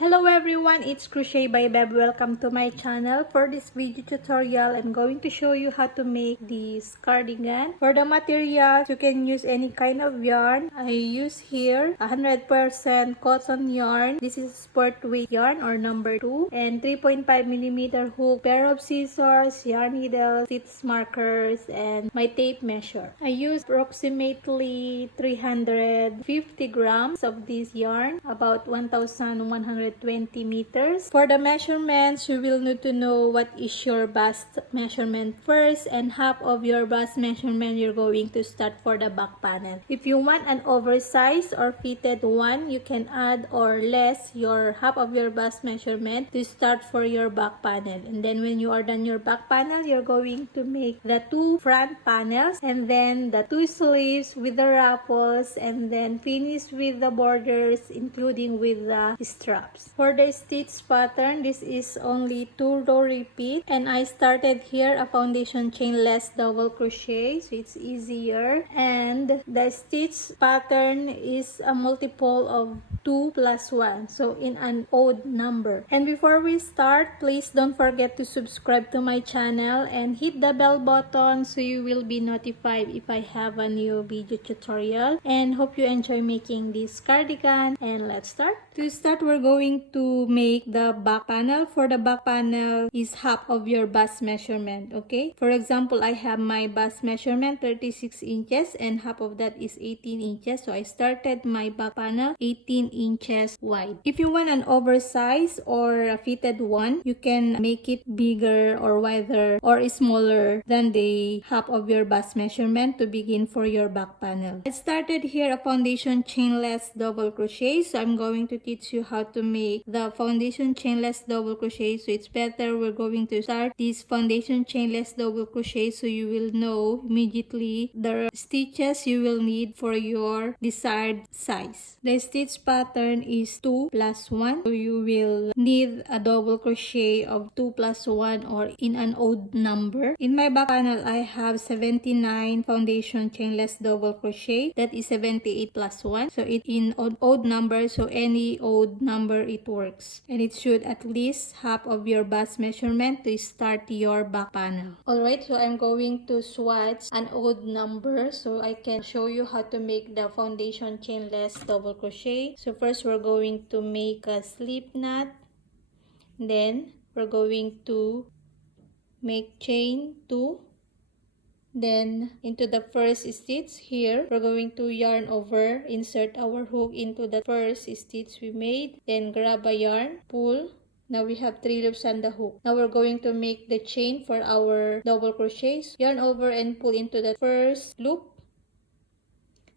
Hello everyone, it's Crochet by Beb. Welcome to my channel. For this video tutorial, I'm going to show you how to make this cardigan. For the materials, you can use any kind of yarn. I use here 100% cotton yarn. This is sport weight yarn or number 2 and 3.5mm hook, pair of scissors, yarn needle, stitch markers, and my tape measure. I use approximately 350 grams of this yarn, about 1,120 meters. For the measurements, you will need to know what is your bust measurement first, and half of your bust measurement you're going to start for the back panel. If you want an oversized or fitted one, you can add or less your half of your bust measurement to start for your back panel. And then when you are done your back panel, you're going to make the 2 front panels and then the 2 sleeves with the ruffles, and then finish with the borders including with the straps. For the stitch pattern, this is only 2 row repeat, and I started here a foundation chainless double crochet, so it's easier. And the stitch pattern is a multiple of 2 plus 1, so in an odd number. And before we start, please don't forget to subscribe to my channel and hit the bell button so you will be notified if I have a new video tutorial. And hope you enjoy making this cardigan, and let's start. To start, we're going to make the back panel. For the back panel is half of your bust measurement, okay? For example, I have my bust measurement 36 inches and half of that is 18 inches. So I started my back panel 18 inches wide. If you want an oversized or a fitted one, you can make it bigger or wider or smaller than the half of your bust measurement to begin for your back panel. I started here a foundation chainless double crochet, so I'm going to teach you how to make the foundation chainless double crochet. So it's better we're going to start this foundation chainless double crochet so you will know immediately the stitches you will need for your desired size. The stitch pattern is 2 plus 1, so you will need a double crochet of 2 plus 1 or in an odd number. In my back panel, I have 79 foundation chainless double crochet, that is 78 plus 1, so it in odd number, so any odd number it works, and it should at least half of your bust measurement to start your back panel. Alright, so I'm going to swatch an odd number so I can show you how to make the foundation chainless double crochet. So first we're going to make a slip knot, then we're going to make chain 2, then into the first stitch here we're going to yarn over, insert our hook into the first stitch we made, then grab a yarn, pull. Now we have 3 loops on the hook. Now we're going to make the chain for our double crochets. Yarn over and pull into the first loop,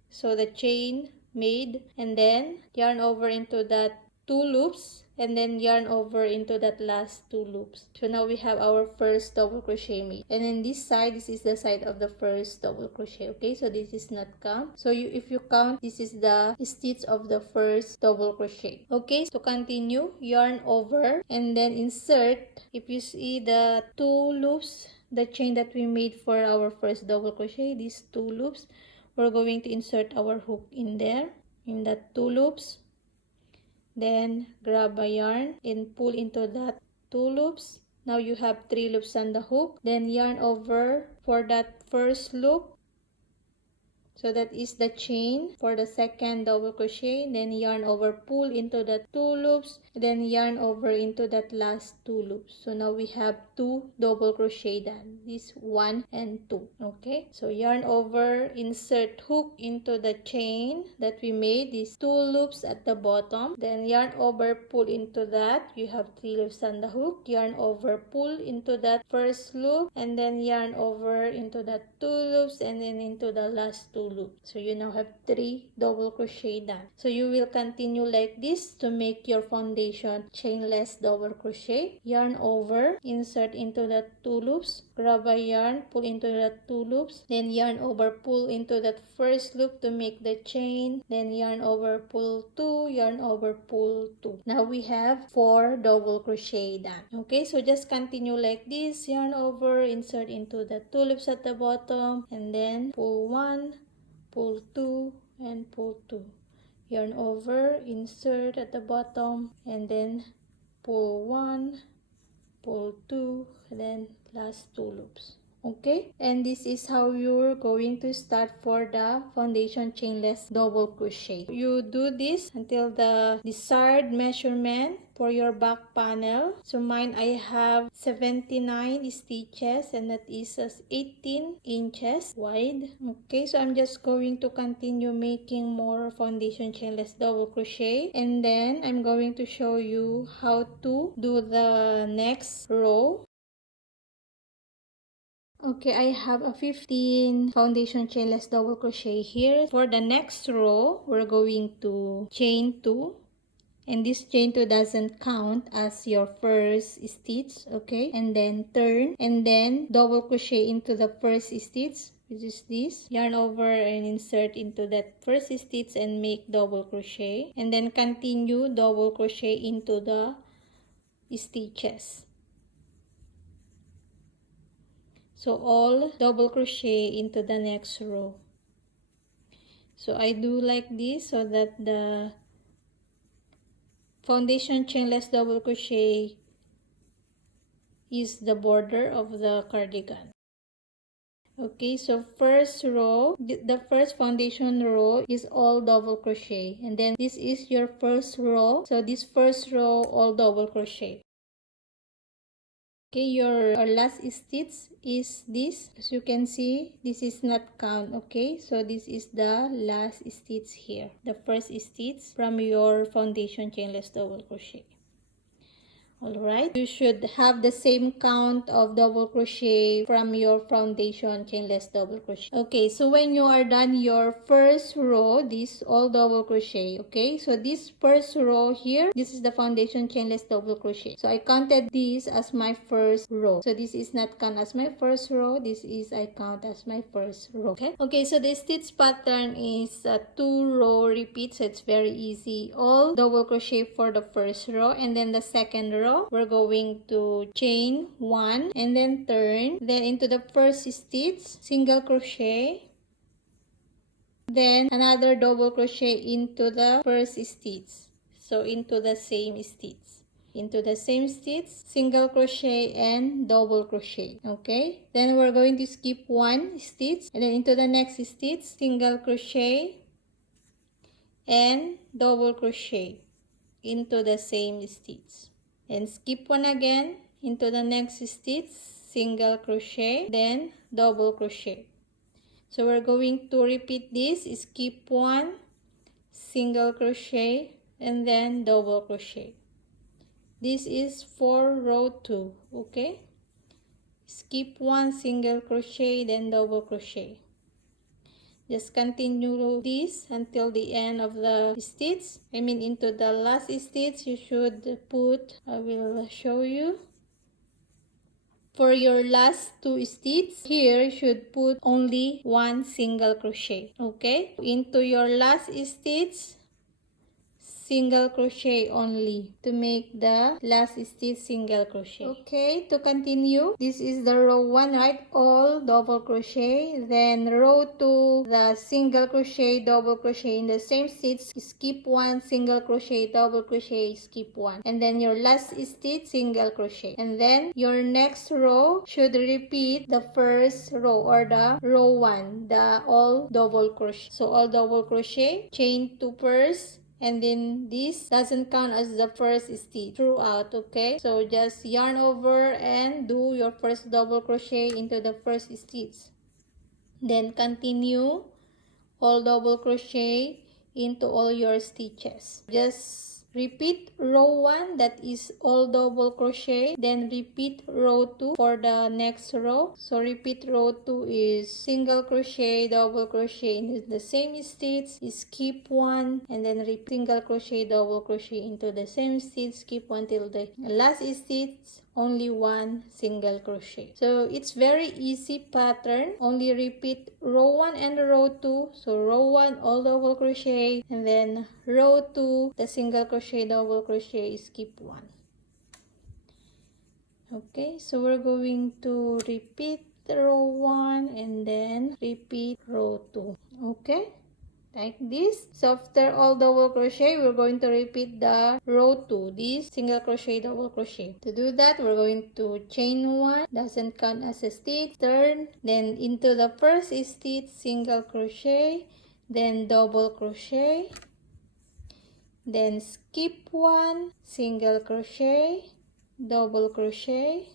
so the chain made, and then yarn over into that 2 loops, and then yarn over into that last 2 loops. So now we have our first double crochet made, and then this side, this is the side of the first double crochet, okay? So this is not count, so if you count, this is the stitch of the first double crochet. Okay, to continue, yarn over and then insert. If you see the 2 loops, the chain that we made for our first double crochet, these 2 loops, we're going to insert our hook in there, in that 2 loops, then grab a yarn and pull into that 2 loops. Now you have 3 loops on the hook, then yarn over for that first loop, so that is the chain for the second double crochet, then yarn over, pull into the 2 loops, then yarn over into that last 2 loops. So now we have 2 double crochet done, this 1 and 2. Okay, so yarn over, insert hook into the chain that we made, these 2 loops at the bottom, then yarn over, pull into that, you have 3 loops on the hook, yarn over, pull into that first loop, and then yarn over into that 2 loops, and then into the last 2 loop. So you now have 3 double crochet done. So you will continue like this to make your foundation chainless double crochet. Yarn over, insert into that 2 loops, grab a yarn, pull into that 2 loops, then yarn over, pull into that first loop to make the chain, then yarn over, pull 2, yarn over, pull 2. Now we have 4 double crochet done. Okay, so just continue like this, yarn over, insert into the 2 loops at the bottom, and then pull 1, pull 2, and pull 2. yarn over, insert at the bottom, and then pull 1, pull 2, and then last 2 loops. Okay, and this is how you're going to start for the foundation chainless double crochet. You do this until the desired measurement for your back panel. So mine, I have 79 stitches, and that is 18 inches wide. Okay, so I'm just going to continue making more foundation chainless double crochet, and then I'm going to show you how to do the next row. Okay, I have a 15 foundation chainless double crochet here. For the next row, we're going to chain 2, and this chain 2 doesn't count as your first stitch, okay? And then turn, and then double crochet into the first stitch, which is this. Yarn over and insert into that first stitch and make double crochet, and then continue double crochet into the stitches. So all double crochet into the next row. So I do like this so that the foundation chainless double crochet is the border of the cardigan. Okay, so first row, the first foundation row is all double crochet, and then this is your first row. So this first row all double crochet. Okay, your last stitch is this. As you can see, this is not count. Okay, so this is the last stitch here, the first stitch from your foundation chainless double crochet. Alright, you should have the same count of double crochet from your foundation chainless double crochet. Okay, so when you are done your first row, this all double crochet. Okay, so this first row here, this is the foundation chainless double crochet. So I counted this as my first row. So this is not count as my first row. This is I count as my first row. Okay, okay, so the stitch pattern is a 2-row repeat. So it's very easy. All double crochet for the first row, and then the second row we're going to chain 1 and then turn, then into the first stitch single crochet, then another double crochet into the first stitch, so into the same stitch, into the same stitch, single crochet and double crochet. Okay, then we're going to skip 1 stitch, and then into the next stitch single crochet and double crochet into the same stitch, and skip 1 again, into the next stitch single crochet, then double crochet. So we're going to repeat this, skip 1, single crochet, and then double crochet. This is for row 2. Okay, skip 1, single crochet, then double crochet. Just continue this until the end of the stitch. I mean into the last stitch you should put, I will show you. For your last 2 stitches here, you should put only 1 single crochet. Okay, into your last stitch single crochet only to make the last stitch single crochet. Okay, to continue, this is the row 1, right? All double crochet, then row 2 the single crochet double crochet in the same stitch, skip 1, single crochet double crochet, skip 1, and then your last stitch single crochet, and then your next row should repeat the first row or the row 1, the all double crochet. So all double crochet, chain 2 first, and then this doesn't count as the first stitch throughout. Okay, so just yarn over and do your first double crochet into the first stitch, then continue all double crochet into all your stitches. Just repeat row 1, that is all double crochet, then repeat row 2 for the next row. So repeat row 2 is single crochet double crochet into the same stitch, skip 1, and then repeat single crochet double crochet into the same stitch, skip 1 till the last stitch, only 1 single crochet. So it's very easy pattern, only repeat row 1 and row 2. So row 1 all double crochet, and then row 2 the single crochet double crochet, skip 1. Okay, so we're going to repeat row 1 and then repeat row 2. Okay, like this. So after all double crochet, we're going to repeat the row 2, this single crochet, double crochet. To do that, we're going to chain 1, doesn't count as a stitch, turn, then into the first stitch, single crochet, then double crochet, then skip 1, single crochet, double crochet,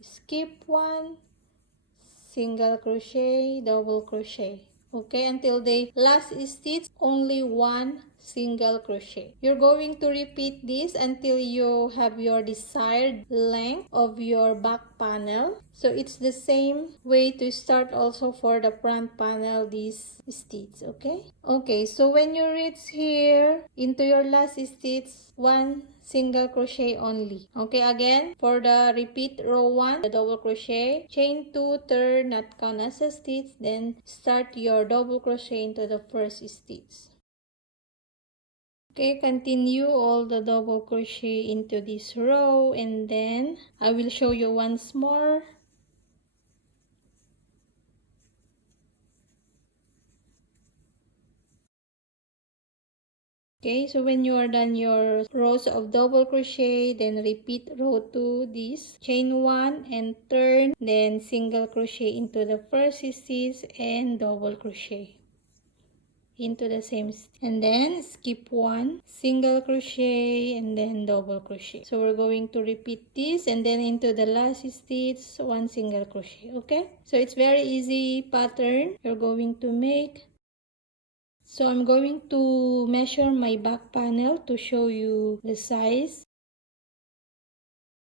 skip 1, single crochet, double crochet. Okay, until the last stitch, only 1 single crochet. You're going to repeat this until you have your desired length of your back panel. So it's the same way to start also for the front panel, this stitch. Okay, so when you reach here into your last stitch, 1 single crochet only. Okay, again for the repeat row 1, the double crochet, chain 2, turn, not count as a stitch, then start your double crochet into the first stitch. Okay, continue all the double crochet into this row, and then I will show you once more. Okay, so when you are done your rows of double crochet, then repeat row 2, this, chain 1 and turn, then single crochet into the first stitch and double crochet into the same stitch, and then skip 1, single crochet, and then double crochet. So we're going to repeat this, and then into the last stitch, 1 single crochet. Okay, so it's very easy pattern you're going to make. So I'm going to measure my back panel to show you the size.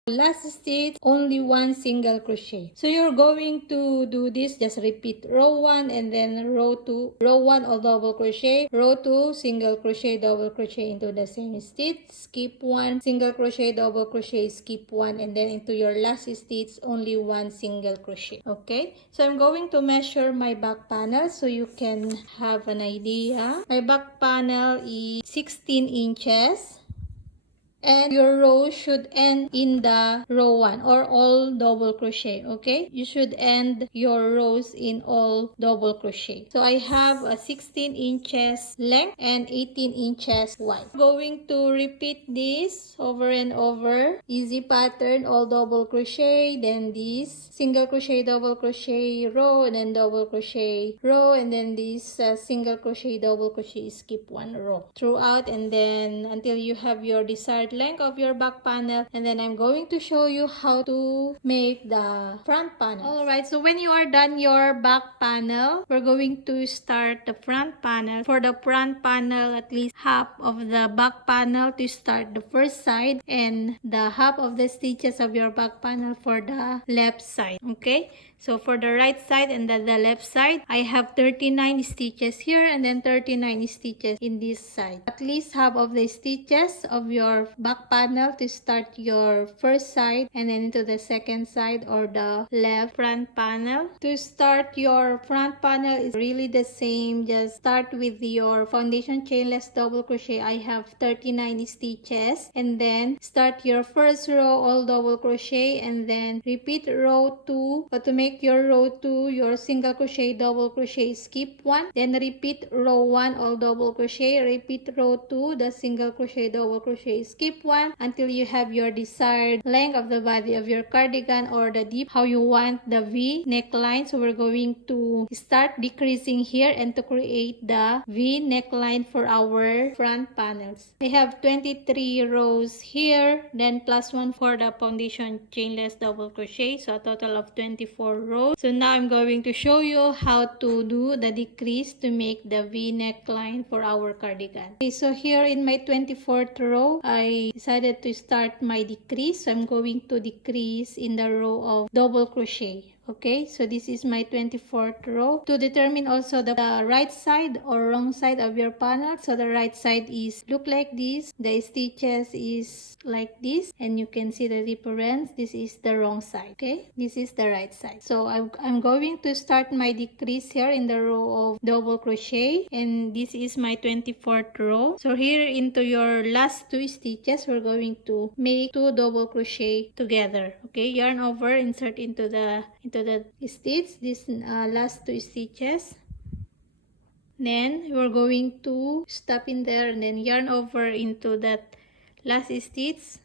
Last stitch, only 1 single crochet. So you're going to do this, just repeat row 1 and then row 2, row 1 or double crochet, row 2, single crochet, double crochet into the same stitch, skip 1, single crochet, double crochet, skip 1, and then into your last stitch, only 1 single crochet. Okay, so I'm going to measure my back panel so you can have an idea. My back panel is 16 inches. And your row should end in the row 1 or all double crochet. Okay, you should end your rows in all double crochet. So I have a 16 inches length and 18 inches wide. I'm going to repeat this over and over. Easy pattern, all double crochet, then this single crochet, double crochet, row, and then double crochet, row, and then this single crochet, double crochet, skip 1 row throughout, and then until you have your desired length of your back panel. And then I'm going to show you how to make the front panel. Alright, so when you are done your back panel, we're going to start the front panel. For the front panel, at least half of the back panel to start the first side and the half of the stitches of your back panel for the left side. Okay, so for the right side and the left side, I have 39 stitches here and then 39 stitches in this side. At least half of the stitches of your back panel to start your first side and then into the second side or the left front panel. To start your front panel is really the same. Just start with your foundation chainless double crochet. I have 39 stitches, and then start your first row all double crochet and then repeat row 2. But to make your row 2, your single crochet, double crochet, skip 1, then repeat row 1 all double crochet, repeat row 2, the single crochet, double crochet, skip 1 until you have your desired length of the body of your cardigan or the deep how you want the V neckline. So we're going to start decreasing here and to create the V neckline for our front panels. I have 23 rows here, then plus 1 for the foundation chainless double crochet, so a total of 24 rows. So now I'm going to show you how to do the decrease to make the V neckline for our cardigan. Okay, so here in my 24th row, I decided to start my decrease. So I'm going to decrease in the row of double crochet. Okay, so this is my 24th row. To determine also the right side or wrong side of your panel, so the right side is look like this, the stitches is like this, and you can see the difference. This is the wrong side. Okay, this is the right side. So I'm going to start my decrease here in the row of double crochet, and this is my 24th row. So here into your last 2 stitches, we're going to make 2 double crochet together. Okay, yarn over, insert into the stitch, this last 2 stitches, Then we're going to stop in there and then yarn over into that last stitch,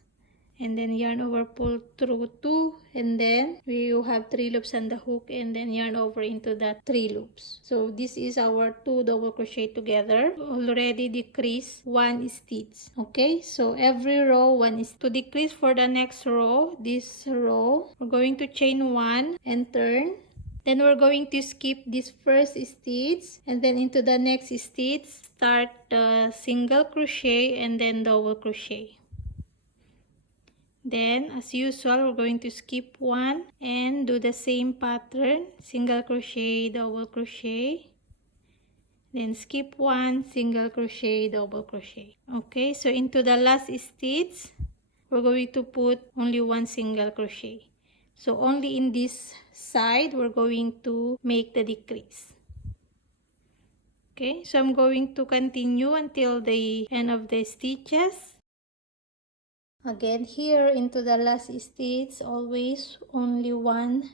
and then yarn over, pull through 2, and then we have 3 loops on the hook, and then yarn over into that 3 loops. So this is our 2 double crochet together. Already decrease 1 stitch. Okay, so every row 1 is to decrease. For the next row, this row, we're going to chain 1 and turn. Then we're going to skip this first stitch, and then into the next stitch start the single crochet and then double crochet. Then as usual, we're going to skip 1 and do the same pattern, single crochet, double crochet, then skip 1, single crochet, double crochet. Okay, so into the last stitch we're going to put only 1 single crochet. So only in this side we're going to make the decrease. Okay, so I'm going to continue until the end of the stitches. Again, here into the last stitch, always only 1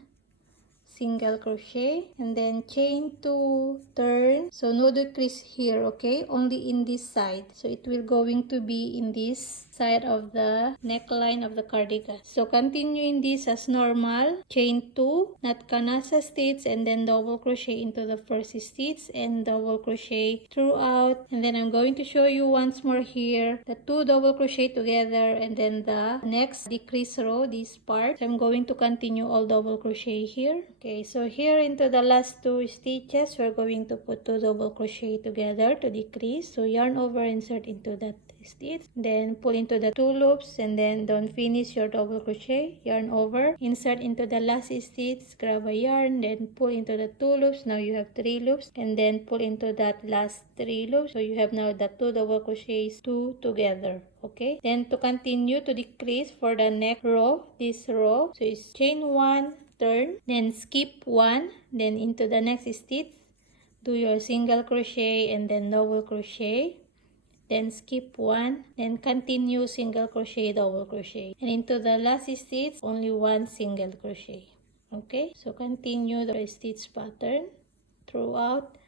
single crochet, and then chain 2, turn. So no decrease here, okay, only in this side. So it will going to be in this side of the neckline of the cardigan. So continue in this as normal, chain 2, not canasta stitch, and then double crochet into the first stitch and double crochet throughout. And then I'm going to show you once more here the 2 double crochet together, and then the next decrease row, this part. So I'm going to continue all double crochet here. Okay, so here into the last 2 stitches we're going to put 2 double crochet together to decrease. So yarn over, insert into that stitch, then pull into the 2 loops, and then don't finish your double crochet, yarn over, insert into the last stitch, grab a yarn, then pull into the 2 loops. Now you have 3 loops, and then pull into that last 3 loops. So you have now the 2 double crochets 2 together. Okay, then to continue to decrease for the next row, this row, so it's chain 1, turn, then skip 1, then into the next stitch do your single crochet and then double crochet, then skip 1, then continue single crochet, double crochet, and into the last stitch only 1 single crochet. Okay, so continue the stitch pattern throughout.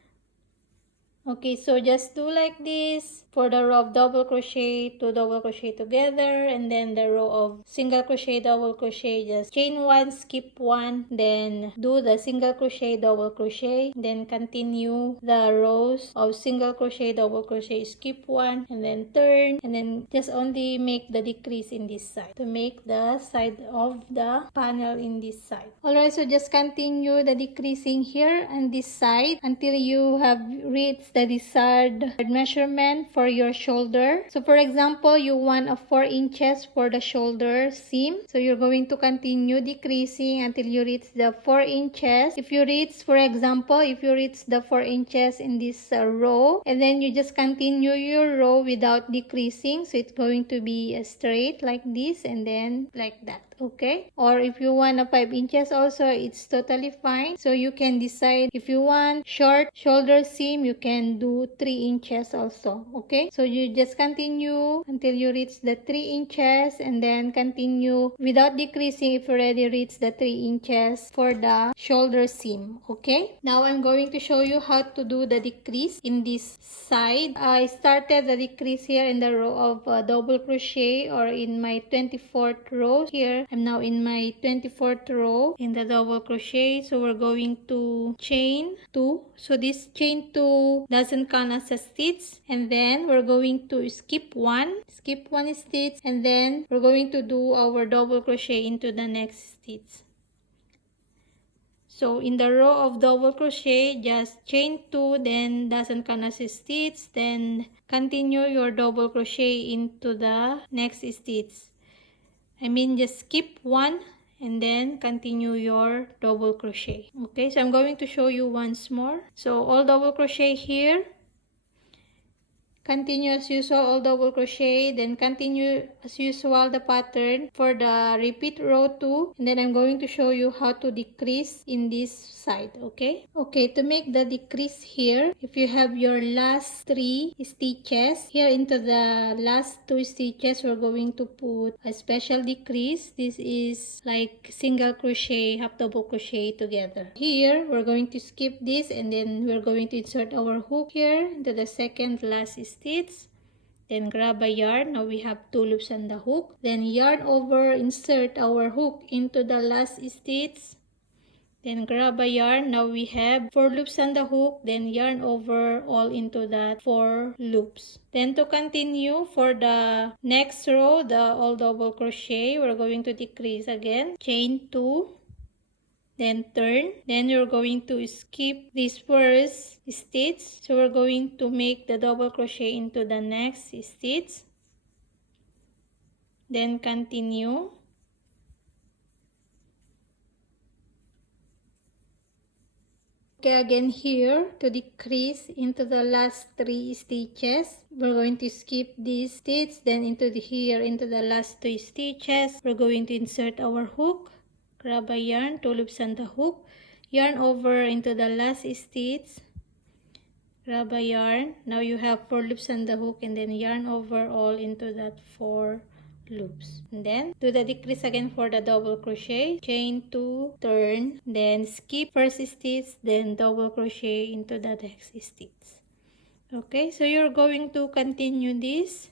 Okay, so just do like this for the row of double crochet, 2 double crochet together, and then the row of single crochet, double crochet, just chain 1, skip 1, then do the single crochet, double crochet, then continue the rows of single crochet, double crochet, skip 1, and then turn, and then just only make the decrease in this side to make the side of the panel in this side. Alright, so just continue the decreasing here on this side until you have reached the desired measurement for your shoulder. So for example, you want a 4 inches for the shoulder seam. So you're going to continue decreasing until you reach the 4 inches. If you reach, for example, if you reach the 4 inches in this row, and then you just continue your row without decreasing. So it's going to be straight like this and then like that. Okay, or if you want a 5 inches also, it's totally fine. So you can decide if you want short shoulder seam, you can do 3 inches also. Okay, so you just continue until you reach the 3 inches, and then continue without decreasing if you already reach the 3 inches for the shoulder seam. Okay, now I'm going to show you how to do the decrease in this side. I started the decrease here in the row of double crochet, or in my 24th row. Here I'm now in my 24th row in the double crochet. So we're going to chain 2. So this chain 2 doesn't count as a stitch, and then we're going to skip 1 stitch, and then we're going to do our double crochet into the next stitch. So in the row of double crochet, just chain 2, then doesn't count as a stitch, then continue your double crochet into the next stitch. Just skip 1 and then continue your double crochet. Okay, so I'm going to show you once more. So all double crochet here, Continue as usual all double crochet, then continue as usual the pattern for the repeat row 2, and then I'm going to show you how to decrease in this side. Okay, to make the decrease here, if you have your last 3 stitches here, into the last 2 stitches we're going to put a special decrease. This is like single crochet, half double crochet together. Here we're going to skip this, and then we're going to insert our hook here into the second last stitch, then grab a yarn. Now we have 2 loops on the hook, then yarn over, insert our hook into the last stitch, then grab a yarn. Now we have 4 loops on the hook, then yarn over all into that 4 loops. Then to continue for the next row, the all double crochet, we're going to decrease again, chain 2, then turn, then you're going to skip this first stitch, so we're going to make the double crochet into the next stitch, then continue, okay, again here to decrease into the last 3 stitches, we're going to skip this stitch, then into the last 2 stitches we're going to insert our hook, grab a yarn, 2 loops on the hook, yarn over into the last stitch, grab a yarn. Now you have 4 loops on the hook, and then yarn over all into that 4 loops, and then do the decrease again for the double crochet, chain 2, turn, then skip first stitch, then double crochet into the next stitch. Okay, so you're going to continue this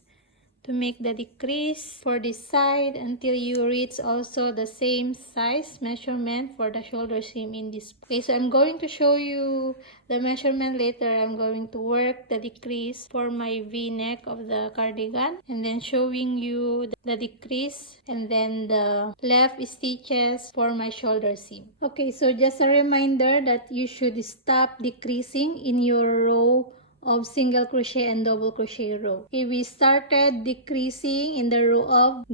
to make the decrease for this side until you reach also the same size measurement for the shoulder seam in this. Okay, so I'm going to show you the measurement later. I'm going to work the decrease for my v-neck of the cardigan, and then showing you the decrease and then the left stitches for my shoulder seam. Okay, so just a reminder that you should stop decreasing in your row of single crochet and double crochet row. Okay, we started decreasing in the row of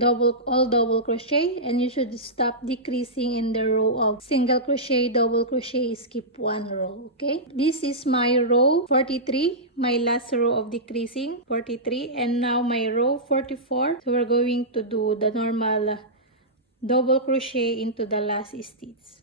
all double crochet, and you should stop decreasing in the row of single crochet, double crochet, skip 1 row. Okay, this is my row 43, my last row of decreasing 43, and now my row 44. So we're going to do the normal double crochet into the last stitch.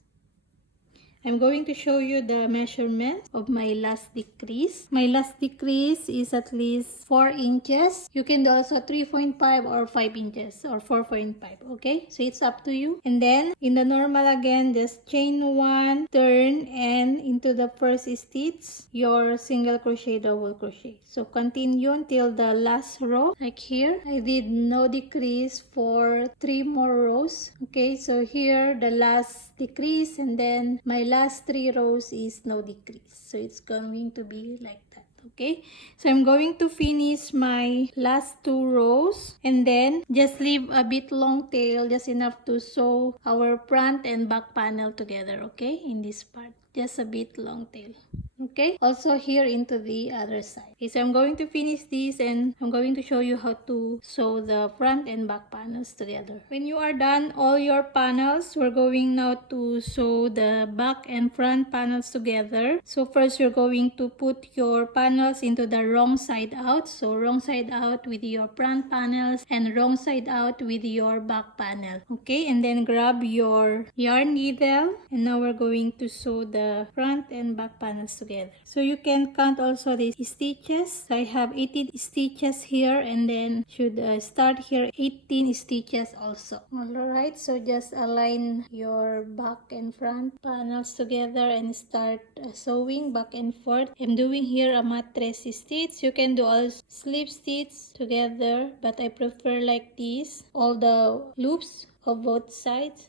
I'm going to show you the measurement of my last decrease. My last decrease is at least 4 inches. You can do also 3.5 or 5 inches or 4.5. Okay, so it's up to you. And then in the normal again, just chain 1, turn, and into the first stitch your single crochet, double crochet. So continue until the last row. Like here, I did no decrease for 3 more rows. Okay, so here the last decrease, and then my last 3 rows is no decrease, so it's going to be like that. Okay, so I'm going to finish my last 2 rows, and then just leave a bit long tail, just enough to sew our front and back panel together. Okay, in this part, just a bit long tail. Okay, also here into the other side. Okay, so I'm going to finish this, and I'm going to show you how to sew the front and back panels together. When you are done all your panels, we're going now to sew the back and front panels together. So first you're going to put your panels into the wrong side out. So wrong side out with your front panels and wrong side out with your back panel. Okay, and then grab your yarn needle, and now we're going to sew the front and back panels together. So you can count also the stitches. I have 18 stitches here, and then should start here 18 stitches also. Alright, so just align your back and front panels together and start sewing back and forth. I'm doing here a mattress stitch. You can do all slip stitch together, but I prefer like this, all the loops of both sides,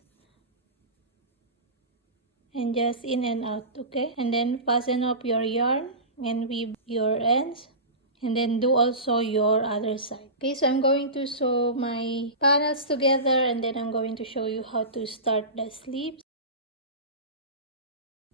and just in and out. Okay, and then fasten up your yarn and weave your ends, and then do also your other side. Okay, so I'm going to sew my panels together, and then I'm going to show you how to start the sleeves.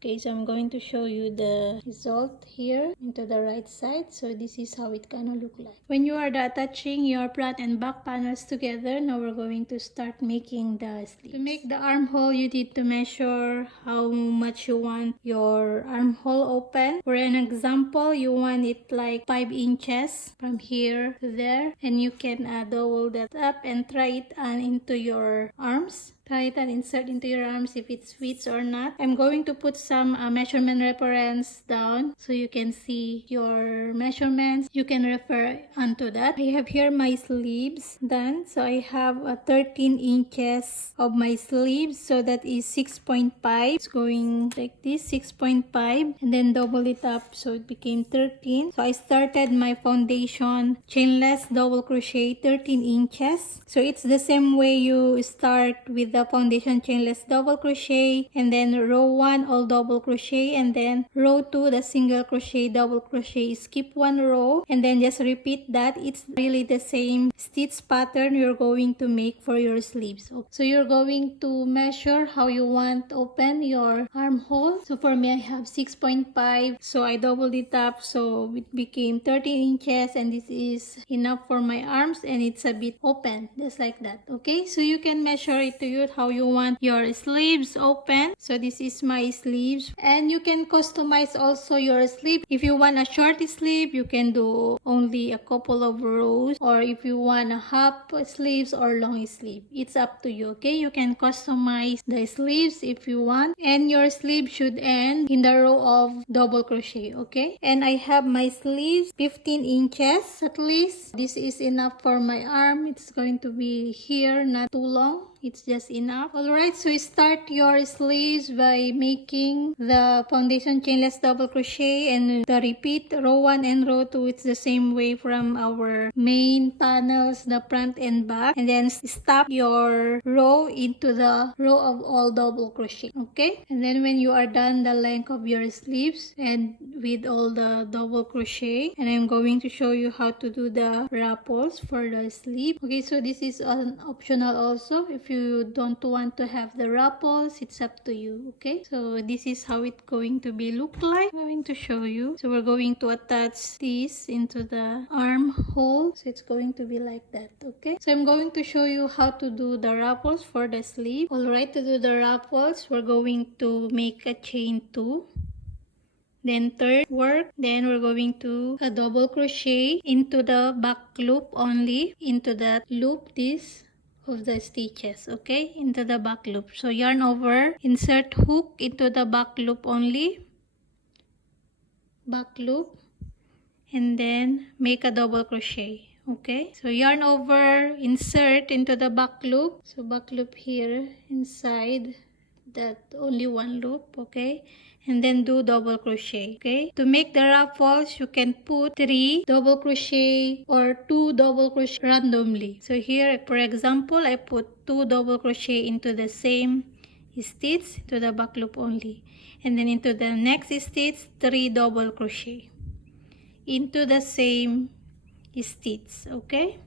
Okay, so I'm going to show you the result here into the right side. So this is how it gonna look like. When you are attaching your front and back panels together, now we're going to start making the sleeves. To make the armhole, you need to measure how much you want your armhole open. For an example, you want it like 5 inches from here to there, and you can double that up and try it on into your arms. Try it and insert into your arms if it fits or not. I'm going to put some measurement reference down so you can see your measurements. You can refer onto that. I have here my sleeves done. So I have 13 inches of my sleeves. So that is 6.5. It's going like this, 6.5. And then double it up so it became 13. So I started my foundation chainless double crochet 13 inches. So it's the same way you start with the foundation chainless double crochet, and then row 1 all double crochet, and then row 2 the single crochet double crochet. Skip 1 row and then just repeat that. It's really the same stitch pattern you're going to make for your sleeves. So you're going to measure how you want to open your armhole. So for me, I have 6.5, so I doubled it up so it became 13 inches, and this is enough for my arms, and it's a bit open just like that. Okay, so you can measure it to you how you want your sleeves open. So this is my sleeves, and you can customize also your sleeve. If you want a short sleeve, you can do only a couple of rows, or if you want a half sleeves or long sleeve, it's up to you. Okay, you can customize the sleeves if you want, and your sleeve should end in the row of double crochet. Okay, and I have my sleeves 15 inches at least. This is enough for my arm. It's going to be here, not too long. It's just enough. Alright, so start your sleeves by making the foundation chainless double crochet and the repeat row 1 and row 2. It's the same way from our main panels, the front and back, and then stop your row into the row of all double crochet. Okay, and then when you are done the length of your sleeves and with all the double crochet, and I'm going to show you how to do the ruffles for the sleeve. Okay, so this is an optional also. If you don't want to have the ruffles, it's up to you. Okay, so this is how it's going to be look like. I'm going to show you. So we're going to attach this into the armhole, so it's going to be like that. Okay, so I'm going to show you how to do the ruffles for the sleeve. Alright, to do the ruffles, we're going to make a chain 2, then third work, then we're going to a double crochet into the back loop only, into that loop this of the stitches. Okay, into the back loop. So yarn over, insert hook into the back loop only, back loop, and then make a double crochet. Okay, so yarn over, insert into the back loop, so back loop here inside that only one loop. Okay, and then do double crochet. Okay, to make the ruffles you can put 3 double crochet or 2 double crochet randomly. So here for example I put 2 double crochet into the same stitch to the back loop only, and then into the next stitch 3 double crochet into the same stitch. Okay,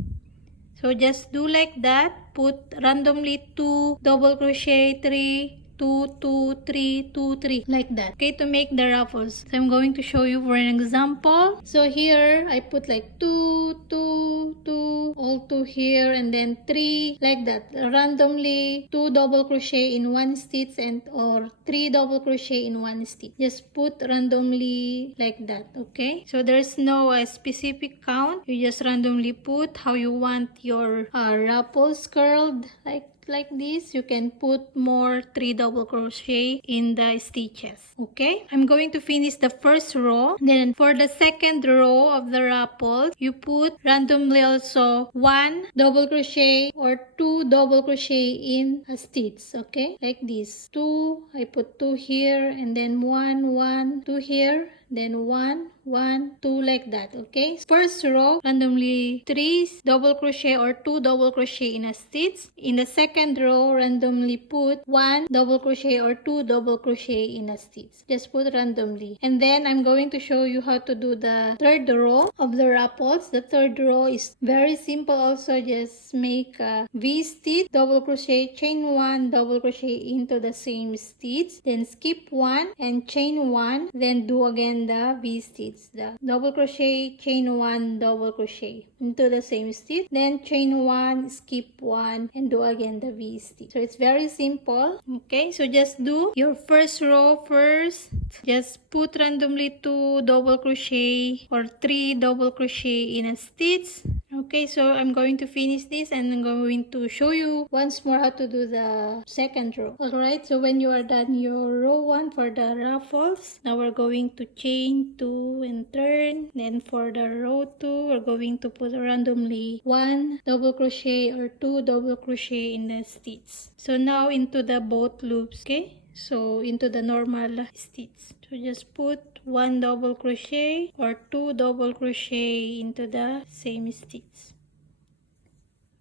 so just do like that, put randomly 2 double crochet, 3, 2, 2, 3, 2, 3, like that. Okay, to make the ruffles. So I'm going to show you for an example. So here I put like 2, 2, 2, all 2 here, and then 3, like that. Randomly 2 double crochet in one stitch, and or 3 double crochet in one stitch. Just put randomly like that. Okay, so there's no specific count. You just randomly put how you want your ruffles curled, like this. You can put more 3 double crochet in the stitches. Okay, I'm going to finish the first row. Then for the second row of the ruffles, you put randomly also 1 double crochet or 2 double crochet in a stitch. Okay, like this. 2, I put 2 here, and then 1, 1, 2 here, then 1 1 2 like that. Okay, first row randomly 3 double crochet or 2 double crochet in a stitch. In the second row randomly put 1 double crochet or 2 double crochet in a stitch. Just put randomly. And then I'm going to show you how to do the third row of the ruffles. The third row is very simple also. Just make a V stitch, double crochet, chain 1, double crochet into the same stitch, then skip 1 and chain 1, then do again the V stitch, the double crochet, chain 1, double crochet into the same stitch, then chain 1, skip 1 and do again the V stitch. So it's very simple. Okay, so just do your first row first. Just put randomly 2 double crochet or 3 double crochet in a stitch. Okay, so I'm going to finish this and I'm going to show you once more how to do the second row. Alright, so when you are done your row 1 for the ruffles, now we're going to chain 2 and turn. Then for the row 2, we're going to put randomly 1 double crochet or 2 double crochet in the stitch. So now into the both loops, okay? So into the normal stitch. So just put 1 double crochet or 2 double crochet into the same stitch.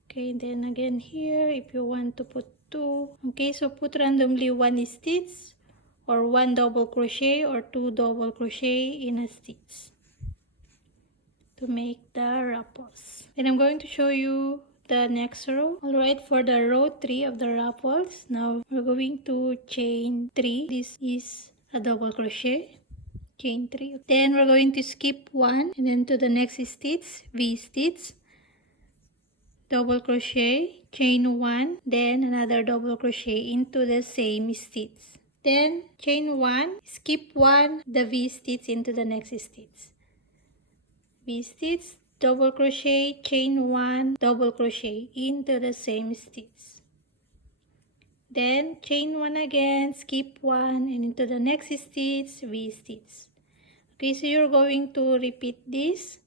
Okay, then again here if you want to put 2. Okay, so put randomly 1 stitch or 1 double crochet or 2 double crochet in a stitch to make the ruffles. Then I'm going to show you the next row. Alright, for the row 3 of the ruffles, now we're going to chain 3. This is a double crochet, chain 3. Then we're going to skip 1 and then to the next stitch, V stitch, double crochet, chain 1, then another double crochet into the same stitch. Then chain 1, skip 1, the V stitch into the next stitch. V stitch, double crochet, chain 1, double crochet into the same stitch. Then chain 1 again, skip 1 and into the next stitch, V stitch. Okay, so you're going to repeat this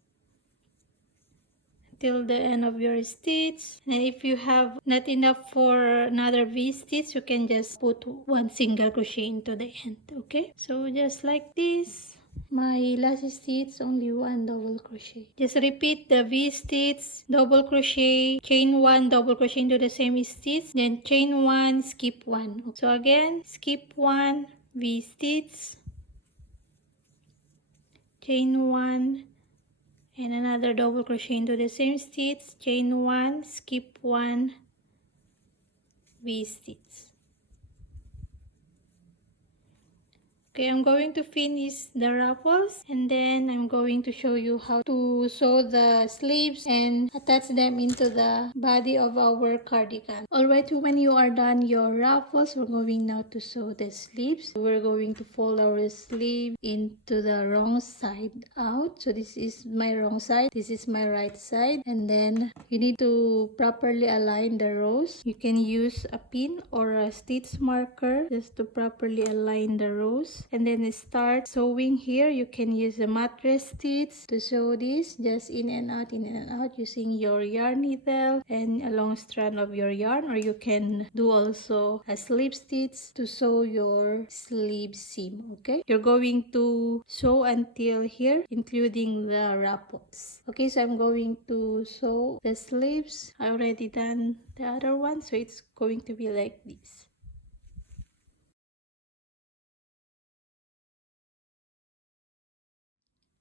till the end of your stitch. And if you have not enough for another V stitch, you can just put 1 single crochet into the end. Okay, so just like this. My last stitch only 1 double crochet. Just repeat the V stitch, double crochet, chain 1, double crochet into the same stitch, then chain 1, skip 1. So again, skip 1, V stitch, chain 1 and another double crochet into the same stitch, chain 1, skip 1, V stitch. Okay, I'm going to finish the ruffles and then I'm going to show you how to sew the sleeves and attach them into the body of our cardigan. Alright, when you are done your ruffles, we're going now to sew the sleeves. We're going to fold our sleeve into the wrong side out. So this is my wrong side, this is my right side, and then you need to properly align the rows. You can use a pin or a stitch marker just to properly align the rows. And then start sewing here. You can use a mattress stitch to sew this, just in and out using your yarn needle and a long strand of your yarn, or you can do also a slip stitch to sew your sleeve seam. Okay, you're going to sew until here, including the ruffles. Okay, so I'm going to sew the sleeves. I already done the other one, so it's going to be like this.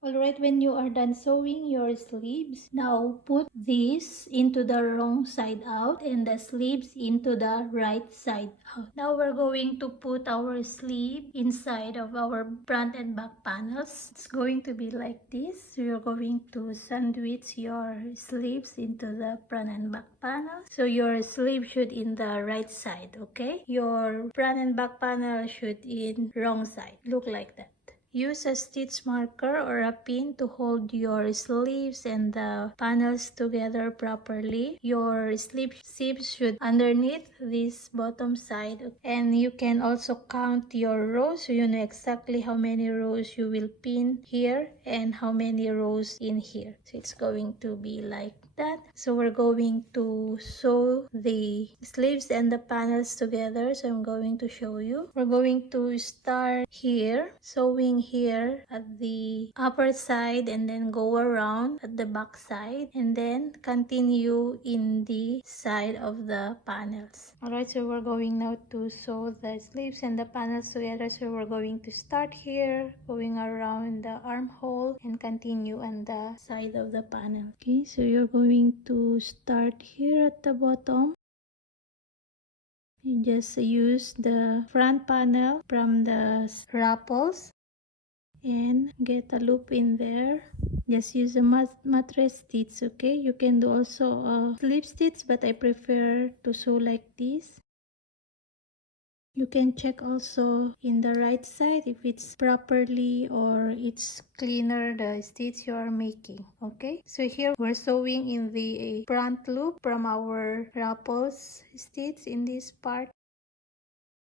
Alright, when you are done sewing your sleeves, now put this into the wrong side out and the sleeves into the right side out. Now we're going to put our sleeve inside of our front and back panels. It's going to be like this. So you're going to sandwich your sleeves into the front and back panels. So your sleeve should in the right side, okay? Your front and back panel should in wrong side. Look like that. Use a stitch marker or a pin to hold your sleeves and the panels together properly. Your sleeve should underneath this bottom side, and you can also count your rows so you know exactly how many rows you will pin here and how many rows in here. So it's going to be like that. So we're going to sew the sleeves and the panels together. So I'm going to show you. We're going to start here, sewing here at the upper side, and then go around at the back side, and then continue in the side of the panels. Alright, so we're going now to sew the sleeves and the panels together. So we're going to start here, going around the armhole, and continue on the side of the panel. Okay, so you're going to start here at the bottom. You just use the front panel from the ruffles and get a loop in there. Just use a mattress stitch. Okay, you can do also a slip stitch, but I prefer to sew like this. You can check also in the right side if it's properly or it's cleaner the stitch you are making. Okay, so here we're sewing in the front loop from our ruffles stitch in this part.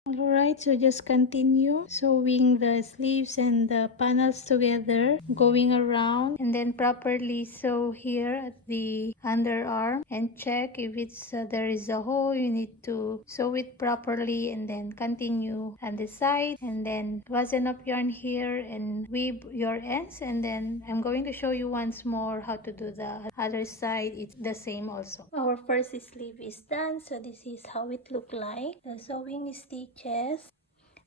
Alright, so just continue sewing the sleeves and the panels together, going around, and then properly sew here at the underarm and check if it's there is a hole. You need to sew it properly, and then continue on the side, and then fasten up yarn here and weave your ends. And then I'm going to show you once more how to do the other side. It's the same also. Our first sleeve is done, so this is how it look like, the sewing stitches.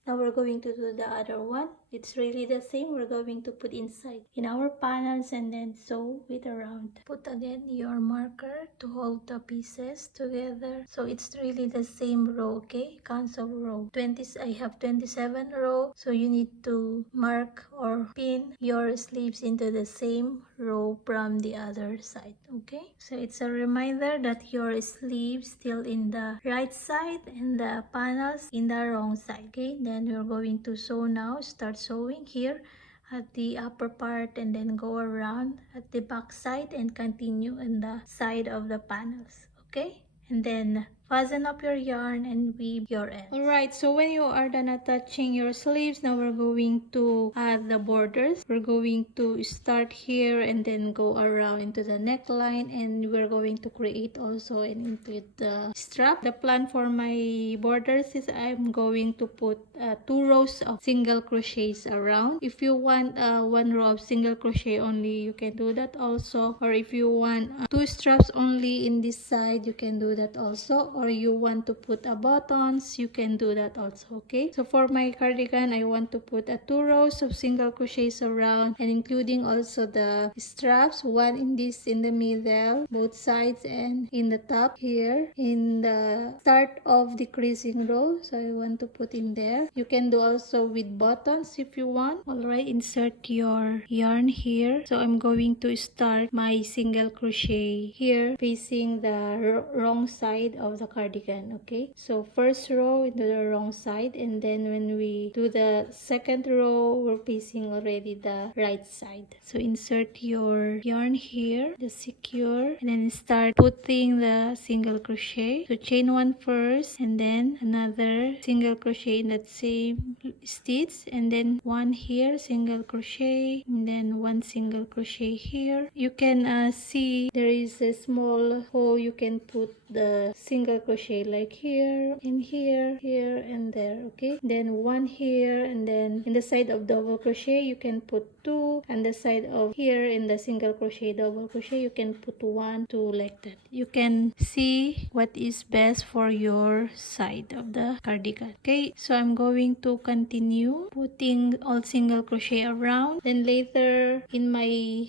Now we're going to do the other one. It's really the same. We're going to put inside in our panels and then sew it around. Put again your marker to hold the pieces together. So it's really the same row, okay? Counts of row. I have 27 row. So you need to mark or pin your sleeves into the same row from the other side, okay? So it's a reminder that your sleeves still in the right side and the panels in the wrong side, okay? Then we're going to sew now. Start sewing here at the upper part and then go around at the back side and continue on the side of the panels, okay? And then fasten up your yarn and weave your ends. Alright, so when you are done attaching your sleeves, now we're going to add the borders. We're going to start here and then go around into the neckline, and we're going to create also and include the strap. The plan for my borders is I'm going to put 2 rows of single crochets around. If you want 1 row of single crochet only, you can do that also. Or if you want 2 straps only in this side, you can do that also. Or you want to put buttons, you can do that also, okay? So for my cardigan, I want to put 2 rows of single crochets around, and including also the straps, 1 in the middle, both sides, and in the top here in the start of decreasing row. So I want to put in there. You can do also with buttons if you want. Alright, insert your yarn here. So I'm going to start my single crochet here facing the wrong side of the cardigan, okay? So first row into the wrong side, and then when we do the second row, we're facing already the right side. So insert your yarn here, the secure, and then start putting the single crochet. So chain 1 first, and then another single crochet in that same stitch, and then 1 here, single crochet, and then 1 single crochet here. You can see there is a small hole. You can put the single crochet like here and here, here and there, okay? Then 1 here, and then in the side of double crochet you can put 2, and the side of here in the single crochet double crochet you can put 1, 2, like that. You can see what is best for your side of the cardigan, okay? So I'm going to continue putting all single crochet around, then later in my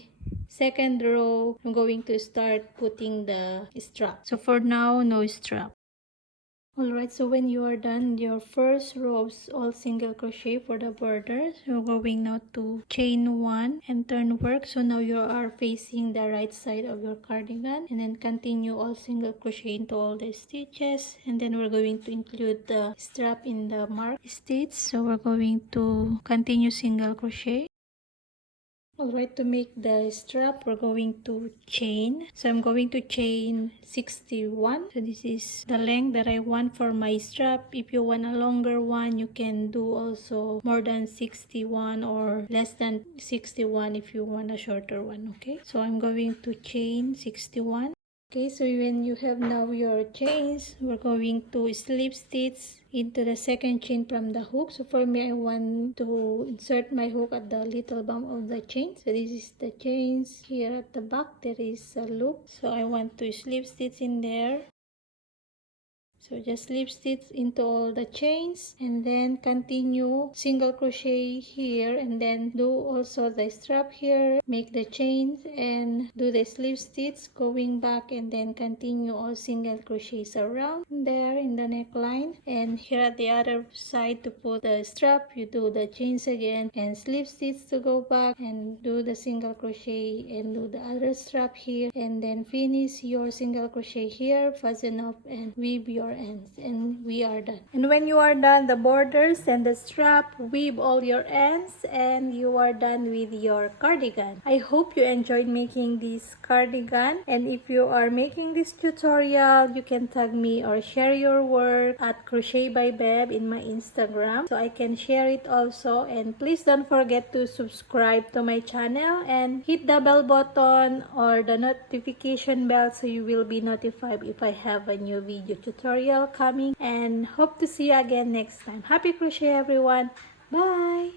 second row I'm going to start putting the strap. So for now, no strap. Alright, so when you are done your first row of all single crochet for the borders, you're going now to chain 1 and turn work. So now you are facing the right side of your cardigan, and then continue all single crochet into all the stitches, and then we're going to include the strap in the mark stitch. So we're going to continue single crochet. Alright, to make the strap, we're going to chain. So I'm going to chain 61. So this is the length that I want for my strap. If you want a longer one, you can do also more than 61 or less than 61 if you want a shorter one, okay? So I'm going to chain 61. Okay, so when you have now your chains, we're going to slip stitch into the second chain from the hook. So for me, I want to insert my hook at the little bump of the chain. So this is the chains. Here at the back, there is a loop. So I want to slip stitch in there. So just slip stitch into all the chains and then continue single crochet here and then do also the strap here, make the chains and do the slip stitch going back and then continue all single crochets around there in the neckline. And here at the other side to put the strap, you do the chains again and slip stitch to go back and do the single crochet and do the other strap here and then finish your single crochet here, fasten up and weave your ends, and we are done. And when you are done the borders and the strap, weave all your ends and you are done with your cardigan. I hope you enjoyed making this cardigan, and if you are making this tutorial, you can tag me or share your work at Crochet by Beb in my Instagram so I can share it also. And please don't forget to subscribe to my channel and hit the bell button or the notification bell so you will be notified if I have a new video tutorial coming, and hope to see you again next time. Happy crochet everyone. Bye.